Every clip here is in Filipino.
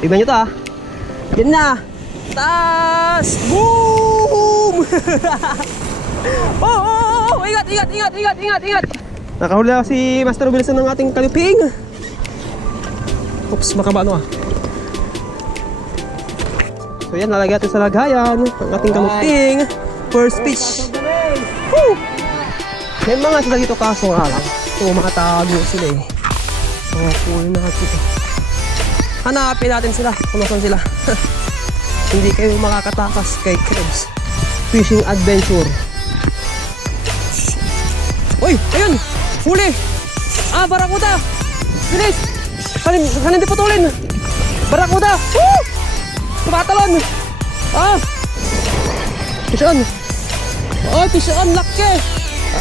Tignan nyo to ah. Yan na. Taas! Boom! Oh! Ingat! Nakahuli na si Master Wilson ng ating kaluping. Oops, makaba ano ah. So yan, lalagay natin sa lagayan ang ating kaluping. First fish. Woo! May mga sila dito kaso nga lang. So makatago sila eh. So kunin natin ito. Hanapin natin sila kung nasan sila. Hindi kayo makakatakas kay Krebs Fishing Adventure. Uy! Ayun! Huli! Ah! Barakuda! Bilis! Kanin di putulin! Barakuda! Woo! Tumatalon! Ah! Fish on! Oh! Fish on! Laki!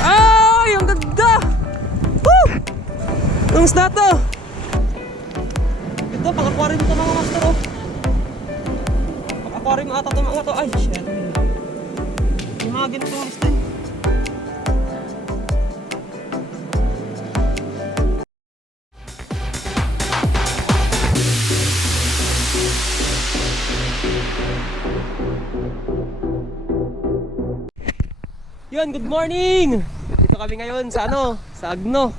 Ay! Ang ganda! Woo! Ang isda to! Ito, pang-aquarium ito mga master oh. Pang-aquarium ata ito mga to. Ay! Shit! Yung mga ganitong isda eh. Yun, good morning! Dito kami ngayon sa ano, sa Agno.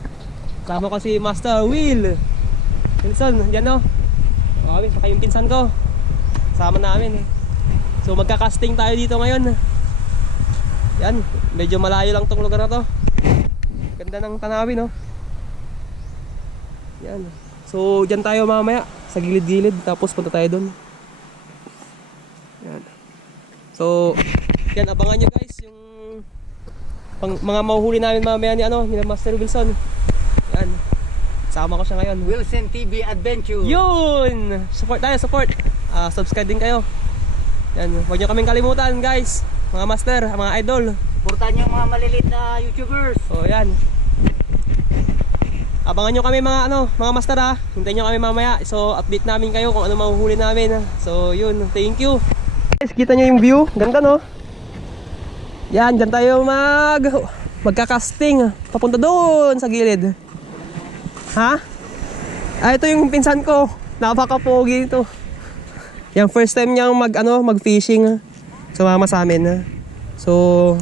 Kasama ko si Master Wilson, yan o. Kami, saka yung pinsan ko. Kasama namin eh. So magka-casting tayo dito ngayon. Yan, medyo malayo lang tong lugar na to. Ganda ng tanawin no. Yan. So dyan tayo mamaya, sa gilid-gilid, tapos punta tayo doon. Yan. So, yan, abangan nyo guys yung mga mahuhuli namin mamaya ni ano, ni Master Wilson. Yan. Sama ko siya ngayon. Wilson TV Adventure. Yun! Support tayo, support. Subscribe din kayo. Yan, huwag nyo kaming kalimutan guys. Mga master, mga idol. Supportan yung mga maliliit na YouTubers. So yan. Abangan nyo kami mga ano, mga master ha. Hintayin nyo kami mamaya. So update namin kayo kung ano mahuhuli namin. So yun, thank you. Guys, kita nyo yung view. Ganda no? Yan, dyan tayo magka-casting. Papunta doon sa gilid. Ha? Ito yung pinsan ko. Napaka-pogi ito. Yung first time niyang mag-fishing. Sumama sa amin. So,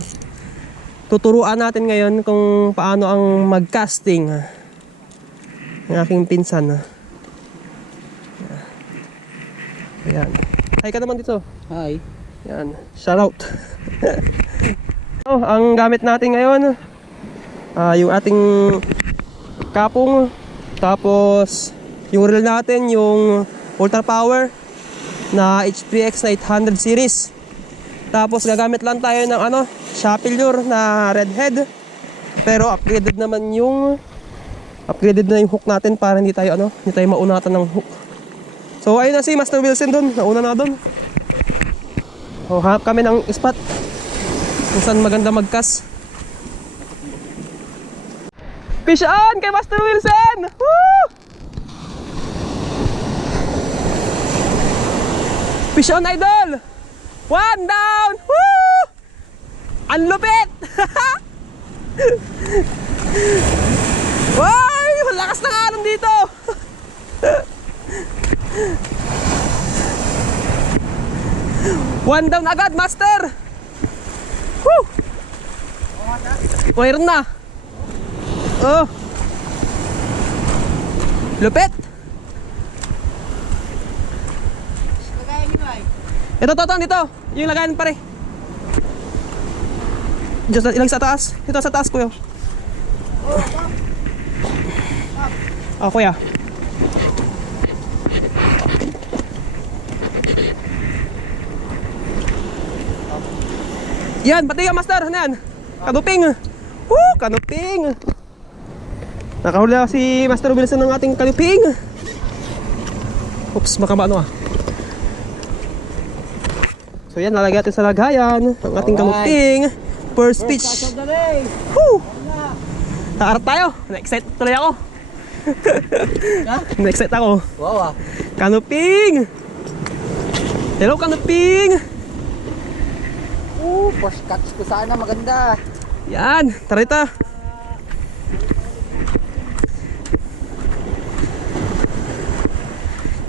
tuturuan natin ngayon kung paano ang mag-casting ng aking pinsan. Ayan. Hi ka naman dito. Hi. Yan, shout out. Ang gamit natin ngayon yung ating kapong, tapos yung reel natin yung ultra power na HPX na 800 series. Tapos gagamit lang tayo ng ano, Shopee Lure na redhead. Pero upgraded na yung hook natin para hindi tayo maunatan ng hook. So ayun na si Master Wilson doon, nauna na doon. Hanap kami ng spot kung saan maganda mag-cast. Fish on kay Master Wilson! Woo! Fish on idol! One down! Woo! Ang lupit! Wow! Lakas ng alon dito! One down agad, master! Woo! Mayroon na! Oh! Lupit! Ito, dito! Yung lagayan pare! Diyos, ilang sa taas? Ito sa taas, kuya. Kuya. Yan, pati yung master, ano yan? Kanuping! Woo! Kanuping! Nakahuli na si Master Wilson ng ating kanuping. Oops, makaba ano ah. So yan, lalagay natin sa lagayan ang ating kanuping. First fish. Woo! Nakaharap tayo. Na-excite tuloy ako. Na-excite ako. Wow ah. Kanuping! Hello, kanuping! First catch ko sana maganda. Yan, tara ito.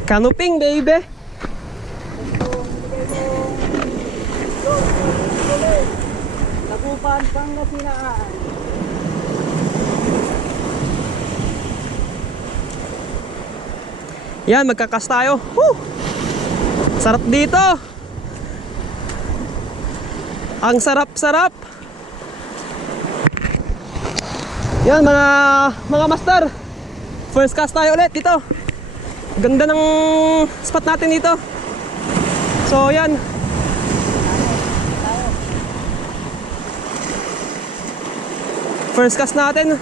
Canoping, baby. Lagupan, Pangasinaan. Yan, magkakas tayo. Woo! Sarap dito. Ang sarap-sarap. Yan mga master. First cast tayo ulit dito. Ganda ng spot natin dito. So yan. First cast natin.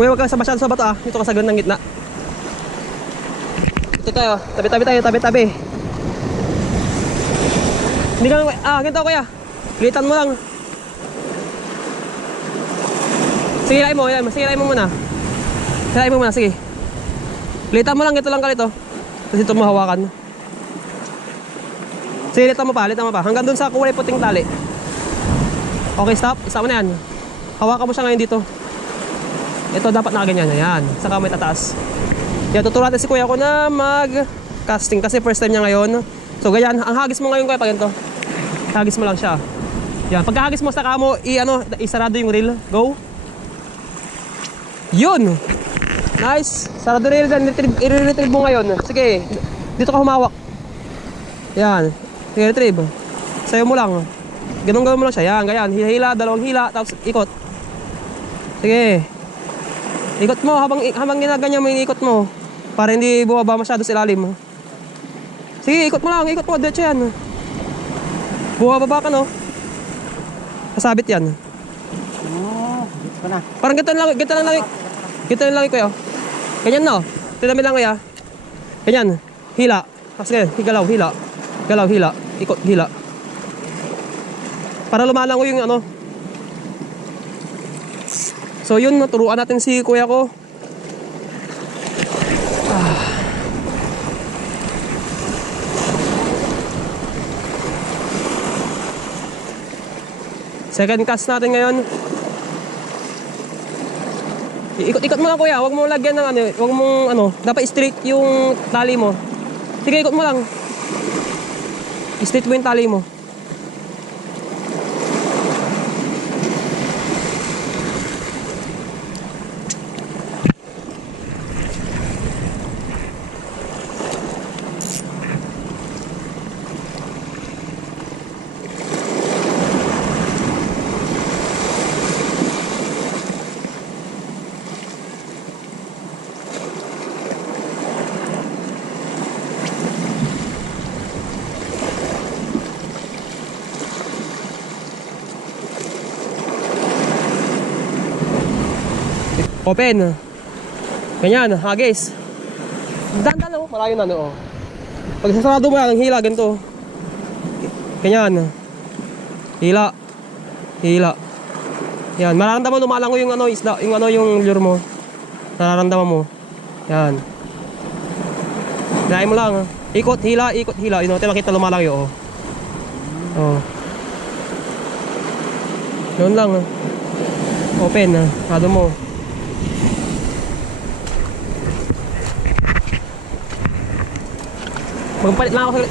Kuya, wag ka masyado sa bato ah. Dito ka sa gandang gitna. Ito tayo. Tabi-tabi tayo. Tabi-tabi. Hindi ka lang. Ganito kuya. Litan mo lang. Sige, hilain mo. Sige, hilain mo muna. Hilain mo muna. Sige. Litan mo lang. Ito lang kalito. Tapos ito mo hawakan. Sige, litan mo pa. Litan mo pa. Hanggang dun sa kulay puting tali. Okay, stop. Isa mo na yan. Hawakan mo siya ngayon dito. Ito dapat nakaganyan. Ayan. Saka may tataas. Yan, tuturo natin si kuya ko na mag-casting kasi first time niya ngayon. So ganyan, ang hagis mo ngayon kuya pag ganito. Hagis mo lang siya. Yan, pagkahagis mo saka mo isarado yung reel. Go. Yun. Nice. Sarado reel dan i-retrieve mo ngayon. Sige. Dito ka humawak. Yan. Sige, retrieve. Sayo mo lang. Ganun mo lang siya. Yan, ganyan. Hila, dalawang hila tapos ikot. Sige. Ikot mo habang ginaganyan mo, iikot mo para hindi bumaba masyado sa ilalim. Sige, ikot mo lang, ikot mo, diretso yan. Bumababa ka no. Kasabit yan. Dito ka na. Parang ganito lang. Ganito lang kuya. Ganyan no. Tinamin lang kuya. Ganyan. Hila. Tapos ganyan, higalaw, hila. Galaw, hila. Ikot, hila. Para lumalango yung ano. So yun, turuan natin si kuya ko. Second cast natin ngayon. Ikot-ikot mo lang kuya, huwag mo lagyan ng ano, huwag mong dapat straight yung tali mo. Sige, ikot mo lang. Straight mo yung tali mo. Open. Ganyan, hagis. Dandan oh, malayo na no. Pag sasarado mo yan, hila ganito. Ganyan. Hila. Hila. Yan, mararamdaman mo lumalango yung isda, yung lure mo. Nararamdaman mo. Yan. Hilahin mo lang. Ikot, hila, ikot, hila. Yun, makita lumalang yun. Oh. Yun lang. Open. Hado mo. Magpalit lang ako sa...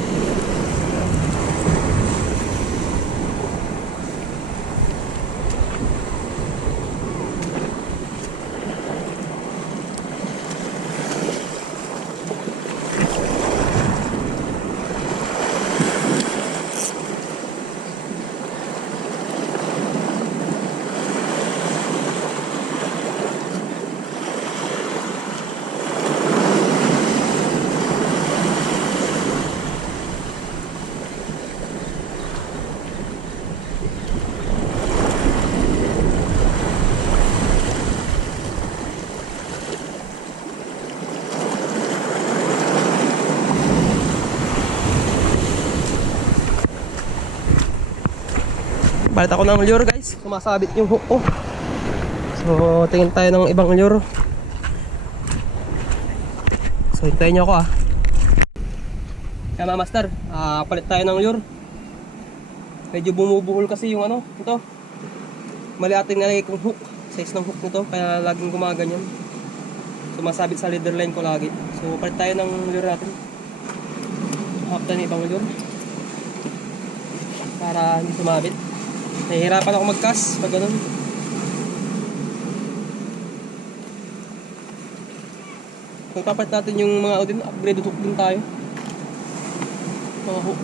Palit ako ng lure guys, sumasabit yung hook ko. So tingin tayo ng ibang lure. So hintayin nyo ako Kaya mga master, palit tayo ng lure. Medyo bumubuhol kasi yung ano, ito. Mali ating nalagay kong hook. Size ng hook nito, kaya laging gumaganyan. Sumasabit sa leader line ko lagi. So palit tayo ng lure natin. Hapta na ibang lure. Para hindi sumabit. Nahihirapan ako mag-cast pag ganun. Kung papalit natin yung mga din, upgrade hook din tayo. Mga hook.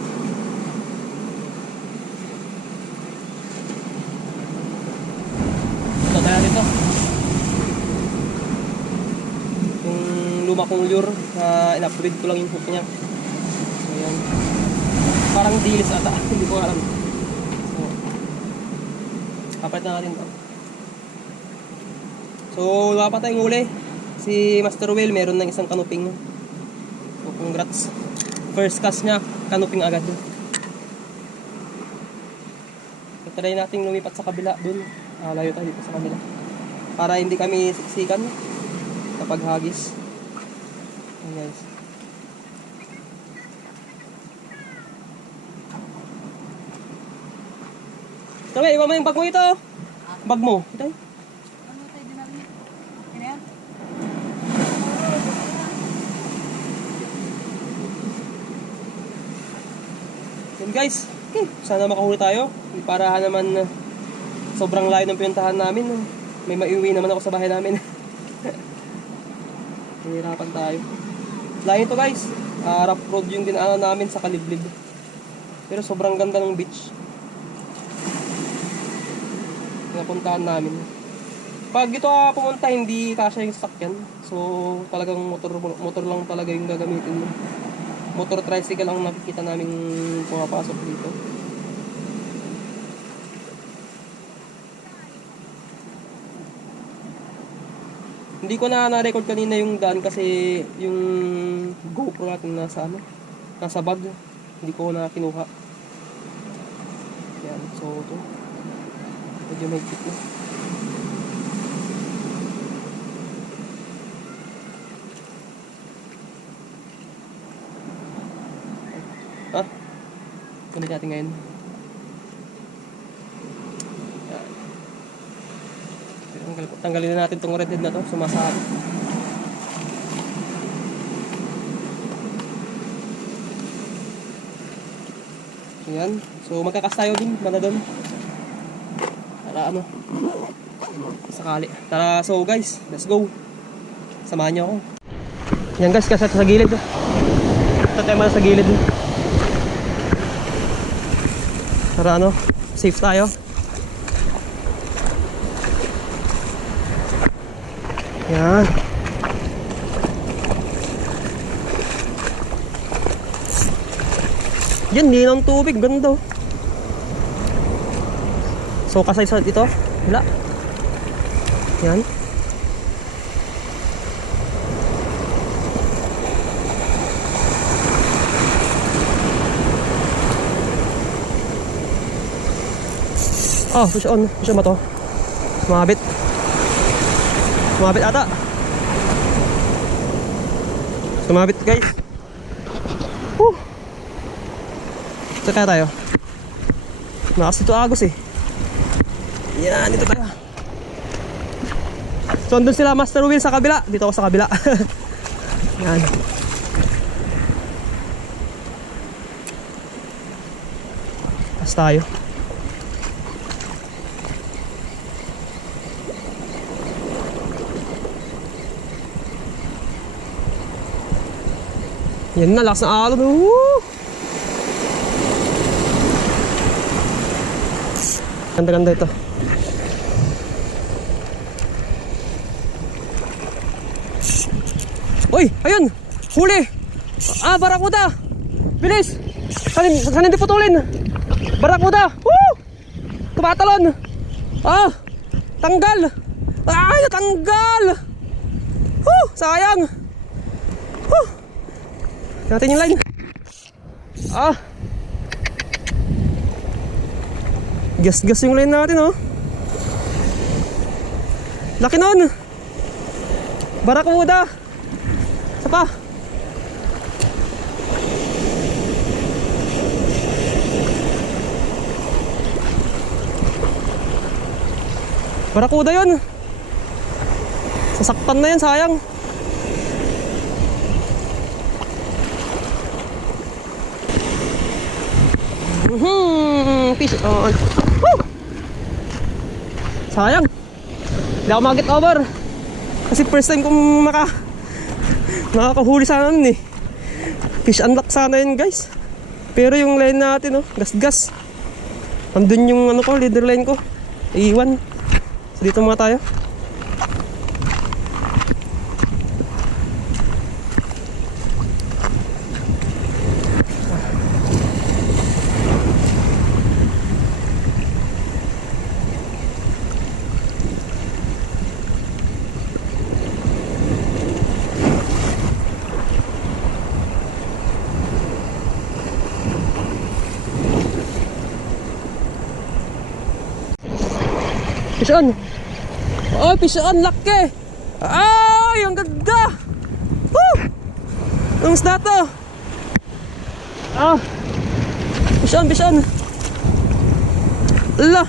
Ito tayo dito. Yung luma kong lure, in-upgrade ko lang yung hook niya. So yan. Parang dilis ata, hindi ko alam. So, kapalit na natin ito. So, wala pa tayong huli. Si Master Will meron ng isang kanuping. So, congrats. First cast niya, kanuping agad. So, try natin lumipat sa kabila dun. Layo tayo dito sa kabila. Para hindi kami siksikan kapag hagis. Ayan guys. Sabi, iba mo yung bag mo ito. Bag mo. Ito. Ano tayo dinali? Ano yan? Yun guys. Okay. Sana makahuli tayo. Para naman sobrang layo ng pinuntahan namin. May maiuwi naman ako sa bahay namin. Hihirapan tayo. Layo to guys. Rough road yung dinaanan namin sa Kaliblib. Pero sobrang ganda ng beach. Napuntahan namin. Pag ito pumunta, hindi kasya yung sakyan. So, talagang motor lang talaga yung gagamitin mo. Motor tricycle ang nakikita namin pumapasok dito. Hindi ko na-record kanina yung daan kasi yung GoPro natin nasa bag. Hindi ko na kinuha. Yan, so ito. Medyo mahigpit na. Kunin natin ngayon. Tanggalin na natin itong redhead na to. Sumasabit. Ayan. So magkakas tayo din. Banda doon. Para ano. Sakali. Tara, so guys. Let's go. Samahan niyo ako. Yan guys. Kasi sa gilid. Ito tayo man sa gilid. Para ano. Safe tayo. Yan. Yan, linaw ng tubig. Ganda. So, kasay sa ito. Wala. Yan. Oh, push on. Push on ba to? Sumabit. Sumabit ata. Sumabit guys. Saan kaya tayo? Nakas dito agos eh. Yan, dito tayo. So andun sila Master Will sa kabila. Dito ako sa kabila. Yan. Pas tayo. Yan na, lakas ng alon. Woo! Ganda-ganda ito. Uy! Ayun! Huli! Barakuda! Bilis! Sana hindi putulin! Barakuda! Woo! Tumatalon! Tanggal! Natanggal! Sayang! Natin yung line. Gas-gas yung line natin, oh. Laki nun. Barakuda. Isa pa. Barakuda yun. Sasaktan na yan, sayang. Fish on. Woo! Sayang. Hindi ako mag-get over. Kasi first time kong makakahuli sana nun eh. Fish unlock sana yun guys. Pero yung line natin oh, gas-gas. Andun yung ano ko, leader line ko. Iwan. So dito muna tayo. Fish on. Oh, fish on, laki. Ay, ang ganda. Woo! Ang isda to. Ah. Fish on, fish on. Ala.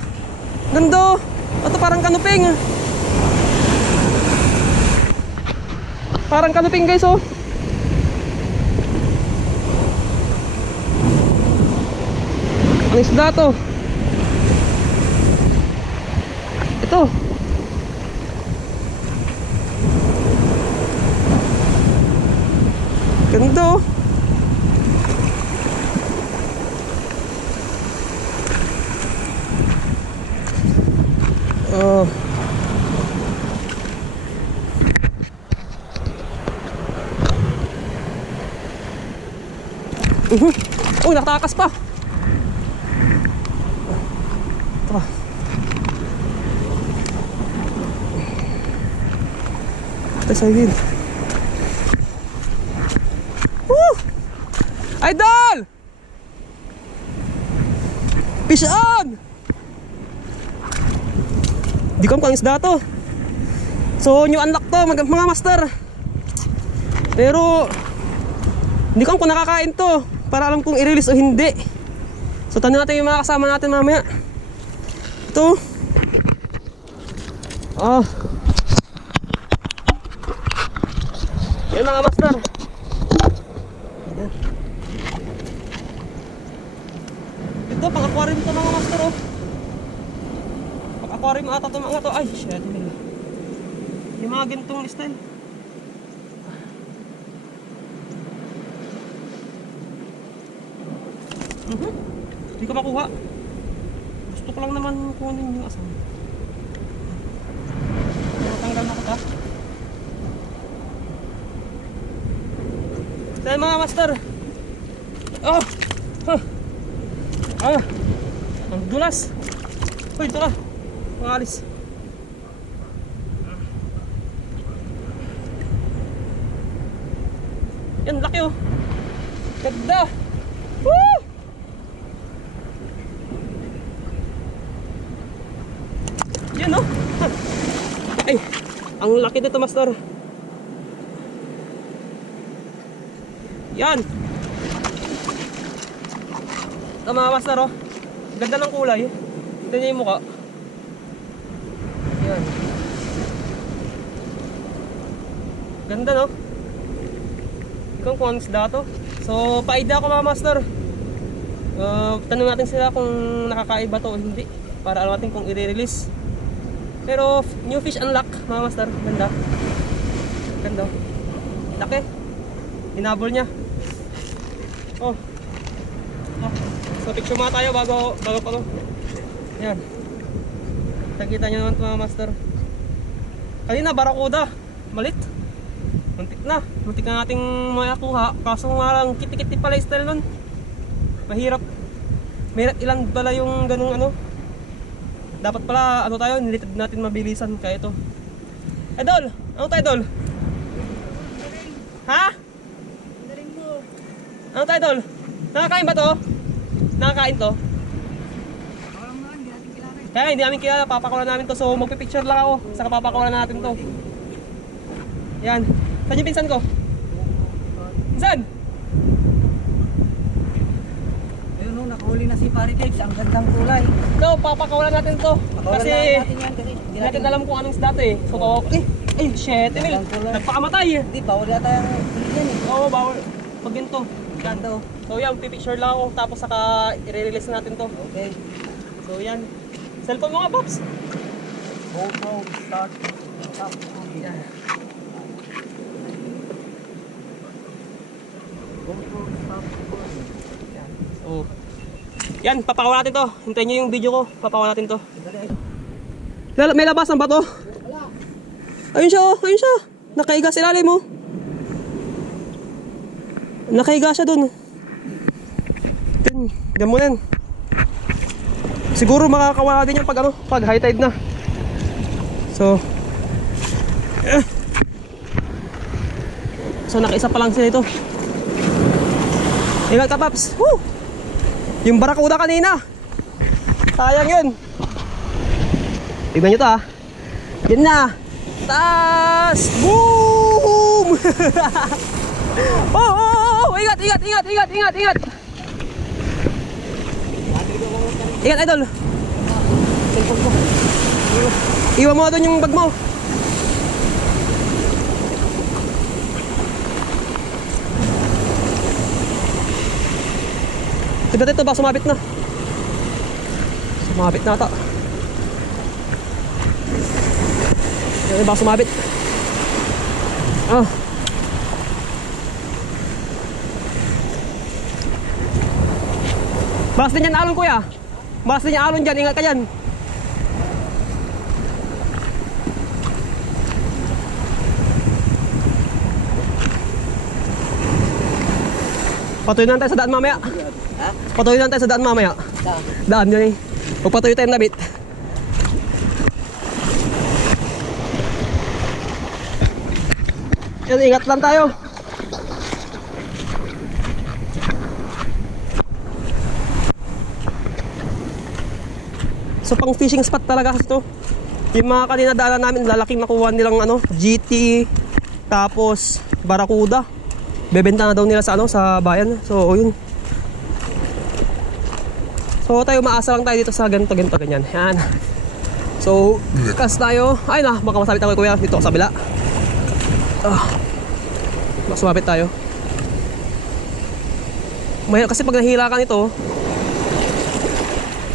Ganda. Ito parang kanuping. Parang kanuping guys oh. Ang isda to. Ito. Ganda oh. Oh. Oh, nakatakas pa. Ito. Ito sa gilid. Woo! Idol! Fish on! Di ko kung isda to. So, new unlock to, mga master. Pero, hindi ko kung nakakain to. Para alam kung i-release o hindi. So, tanong natin yung mga kasama natin mamaya. Ito. Oh. Yan mga master. Ito, pang-aquarium to mga master oh. Pang-aquarium ata to mga to. Ay, shit. Yung mga gintong style. Hindi ko makuha. Gusto ko lang naman kunin yung asam. Matanggal na ko ta. Tayo mga master. Oh! Huh. Ah! Ang dulas. Uy, ito ka. Pangalis. Yan, laki oh. Ganda. Woo! Yan oh. Ay, ang laki nito master. Yan. Ito mga master oh. Ganda ng kulay. Ito niya yung mukha. Yan. Ganda no. Ikaw kung anong isda to. So paida ko mga master. Tanong natin sila kung nakakaiba to o hindi. Para alam natin kung i-release. Pero new fish unlock mga master. Ganda. Ganda. Laki. Hinabol niya. Oh. So picture muna tayo bago pa to. Yan. Nakita nyo naman mga master. Kanina barakuda. Malit. Muntik na nating makuha. Kaso nga lang kiti-kiti pala style nun. Mahirap ilan pala yung ganung ano. Dapat pala ano tayo, nilitid natin mabilisan. Kaya ito Idol, ano tayo idol? Ha? Ano tayo idol? Nakakain ba to? Nakakain to? Kaya hindi namin kilala, papakawalan namin to. So magpipicture lang ako, saka papakawalan natin to. Yan. Saan yung pinsan ko? Saan? Ayun o, Huli na si Pare Dex, ang gandang kulay. So, papakawalan natin to. Pakawalan Kasi, natin yan kasi hindi natin alam kung anong isda to eh. So, ay, shit, Emil. Nagpakamatay eh. Hindi, bawal yata yung huli yan eh. Oo, bawal. Pag ganito. Ganda oh. So, yan, pipicture lang ako. Tapos, saka i-release natin to. Okay. So, yan. Cellphone mo nga, Pops. GoPro, start. Stop. Yan. GoPro, stop. So, yan, papakawalan natin to. Hintayin nyo yung video ko. Papakawalan natin to. May labasan ba to? Ayun siya, oh. Ayun siya. Nakaiga sa ilalim, oh. Nakaiga siya dun. Diyan mo yan. Siguro makakawala din yan pag ano, pag high tide na. So, so nakaisa pa lang sila ito. Ingat ka, Paps. Woo! Yung barakuda kanina. Sayang yun. Tignan nyo to, ha. Yan na. Taas! Boom! Oh! Ingat! Ingat, idol. Iwan mo doon yung bag mo. Tignan ito, baka sumabit na. Sumabit na ata. Yan, baka sumabit. Ah. Balas din yan alon, kuya. Balas din yan alon dyan, ingat ka dyan. Patuloy na tayo sa daan mamaya. Ha? Patuloy na tayo sa daan mamaya. Saan? Daan yun eh. Magpatuloy tayo nabit. Yan, ingat lang tayo. So pang fishing spot talaga kasi to. Yung mga kanina daanan namin, lalaking nakuha nilang ano, GT, tapos Barracuda. Bebenta na daw nila sa ano, sa bayan. So yun. So tayo maasa lang tayo dito sa ganito ganyan. Yan. So cast tayo. Ay na, baka masabit ako kuya dito sa kabila. Masumapit tayo. May kasi pag nahila ka nito,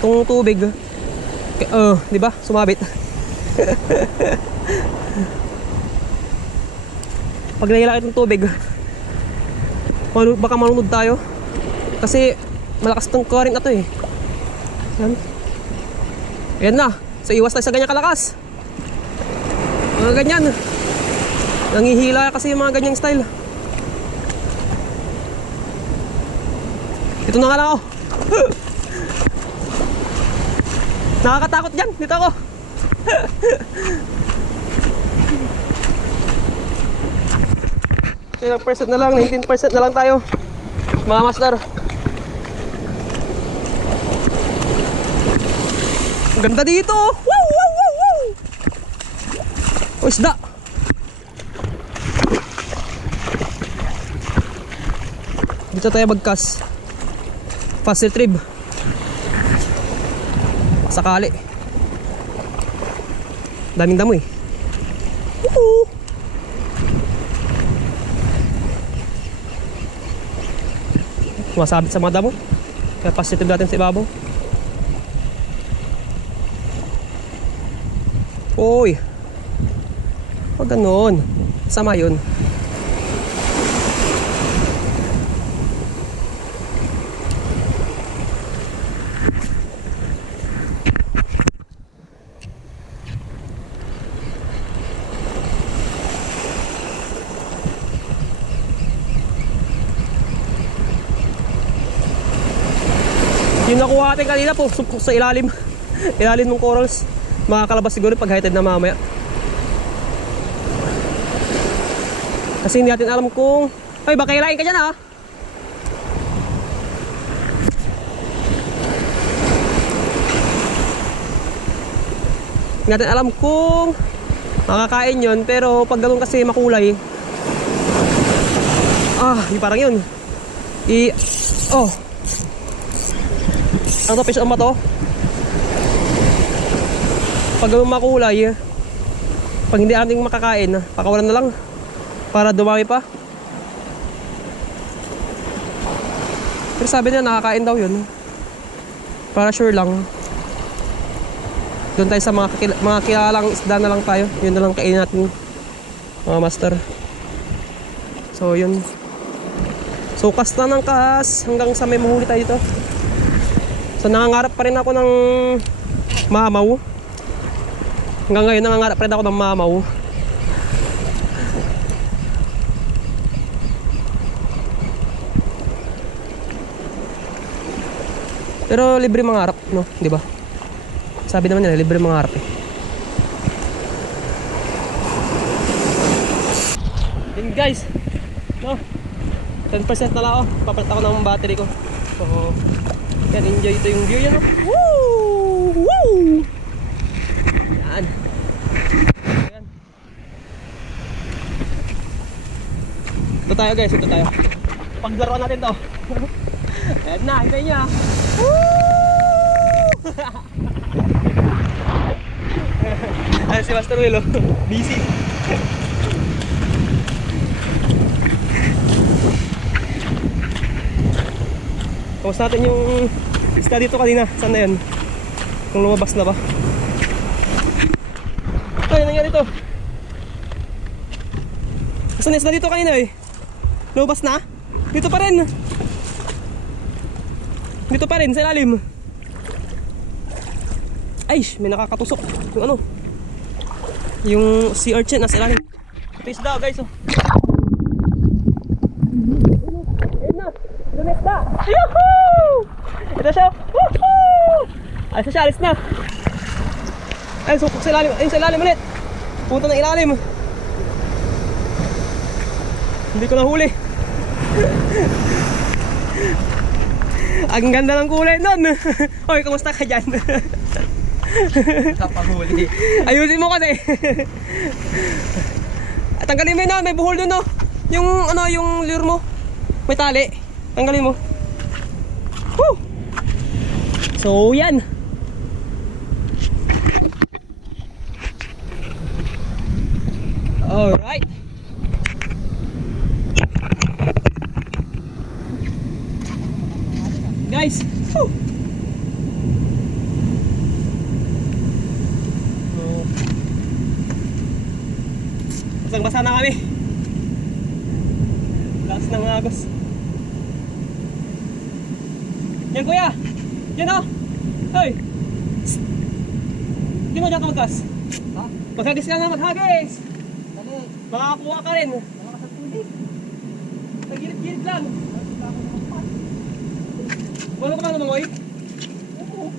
itong tubig, di ba? Sumabit. Pag nahila itong tubig, baka malunod tayo. Kasi malakas itong current na to eh. Yan. Ayan na. So iwas tayo sa ganyan kalakas. Mga ganyan. Nangihila kasi yung mga ganyang style. Ito na nga lang ako. Nakakatakot dyan. Dito ako. Ilang percent na lang, 19% na lang tayo, mga master. Ang ganda dito. Wow! O isda. Dito tayo mag-cast. Fast retrieve. Sakali. Daming damo eh. Woohoo! Sumasabit sa mga damo. Kaya positive natin sa ibabaw. Uy! Huwag ganon. Sama yun. Yung nakuha natin kanina po sa ilalim ng corals, makakalabas siguro pag high tide na mamaya. Kasi hindi natin alam kung ay baka ilain ka dyan ha. Hindi natin alam kung makakain yun, pero pag ganoon kasi makulay, yung parang yun oh, Ano to, fish on ba to? Pag makulay, pag hindi ating makakain, pakawalan na lang para dumami pa. Pero sabi niya nakakain daw yun. Para sure lang. Doon tayo sa mga kilalang isda na lang tayo. Yun na lang kainin natin, mga master. So yun. So kas na ng kas hanggang sa may mahuli tayo dito. So nangangarap pa rin ako ng mamaw. Hanggang ngayon nangangarap pa rin ako ng mamaw. Pero libre mangarap, no? Di ba? Sabi naman nila, libre mangarap eh. Yun guys, no? 10% na lang ako. Papalit ako ng battery ko. So, yan, enjoy ito yung view yan, no? Woo! Woo! Yan. Yan. Ito tayo guys, ito tayo. Paglaruan natin to. Ayan na, hintayin nyo. Ayan si Master Will, oh. Busy. Tapos natin yung isda dito kanina. Saan na yan? Kung lumabas na ba? Ito, yan nangyari ito. Saan na isda dito kanina eh? Lumabas na? Dito pa rin. Dito pa rin sa ilalim. Ay, may nakakatusok. Yung ano? Yung sea urchin nasa ilalim. Ito yung isda guys, oh. Ayun na. Ito na isda. Yuhuu! Ito siya. Woohoo! Alis na siya, alis na. Ay, sukok sa ilalim. Ayun sa ilalim ulit. Punta ng ilalim. Hindi ko nahuli. Ang ganda ng kulay nun. Hoy, kamusta ka dyan? Kapahuli. Ayusin mo kasi. Tanggalin mo yun, may buhol dun, no? Yung ano, yung lure mo, may tali. Tanggalin mo. Woo! So yan. Alright. Guys, woo! Basang-basa na kami. Lakas ng agos. Yan kuya! Yan o! Hoy! Hindi mo dyan ka magkas. Ha? Maghagis ka na, maghagis! Dali. Makakuha ka rin. Malakas ang tubig. Sa gilid-gilid lang. Wala ka ba lumangoy? Oo.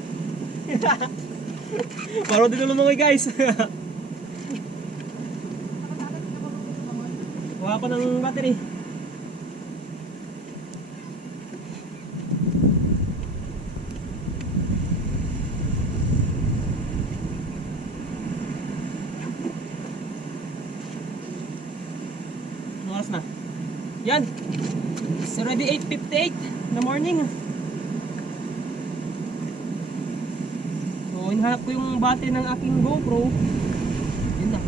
Parang din lumangoy guys. Kuha ko ng battery. Anong oras na? Yan! It's already 8:58 in the morning. So, hinahanap ko yung battery ng aking GoPro. Yun na.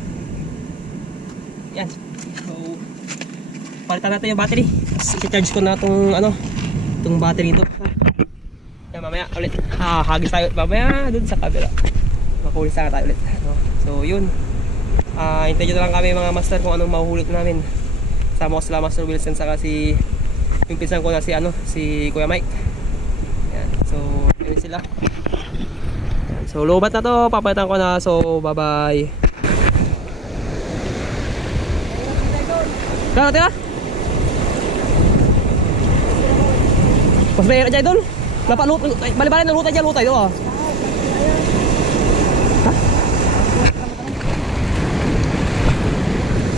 Yan. So, palitan natin yung battery. I-charge ko na itong ano, itong battery ito. Yan, mamaya ulit. Hagis tayo mamaya dun sa kabila. Makulis na tayo ulit. So, yun. Hintayin nyo na lang kami mga master kung anong mahuhulit namin. Sama ko sila Master Wilson saka si yung pinsan ko na si Kuya Mike. Yan. So, yun sila. Yan. So, lobat na to. Papalitan ko na. So, bye-bye. Kaya natin na? Mas may dyan doon. Bali-bali ng lutay dyan, lutay doon. Ha?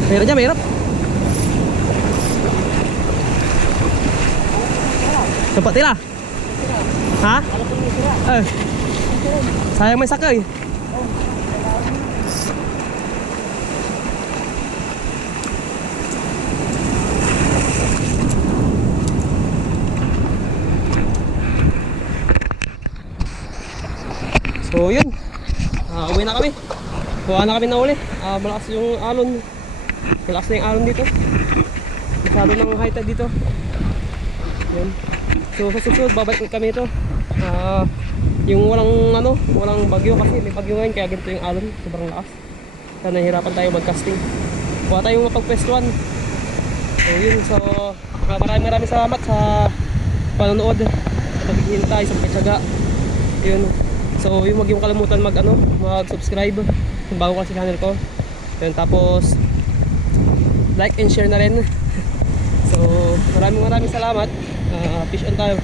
Mayroon dyan, mayroon. Dapat tila. Ha? Sayang may sakay. So yun, uwi na kami. Kuha na kami na uli. Malakas yung alon. Malakas na yung alon dito. Masyado ng high tide dito. Yun. So sa susunod babalik kami ito. Yung walang bagyo kasi may bagyo ngayon kaya ganito yung alon, sobrang lakas. Kaya nahihirapan tayo mag-casting. Kuha tayong mapagpwestuhan. So yun, so maraming salamat sa panonood, sa paghihintay, sa pagtsaga. Yun. So yung wag yung kalimutan mag-subscribe kung bago ka sa channel ko. Yun, tapos like and share na rin. So maraming salamat. Fish on tayo.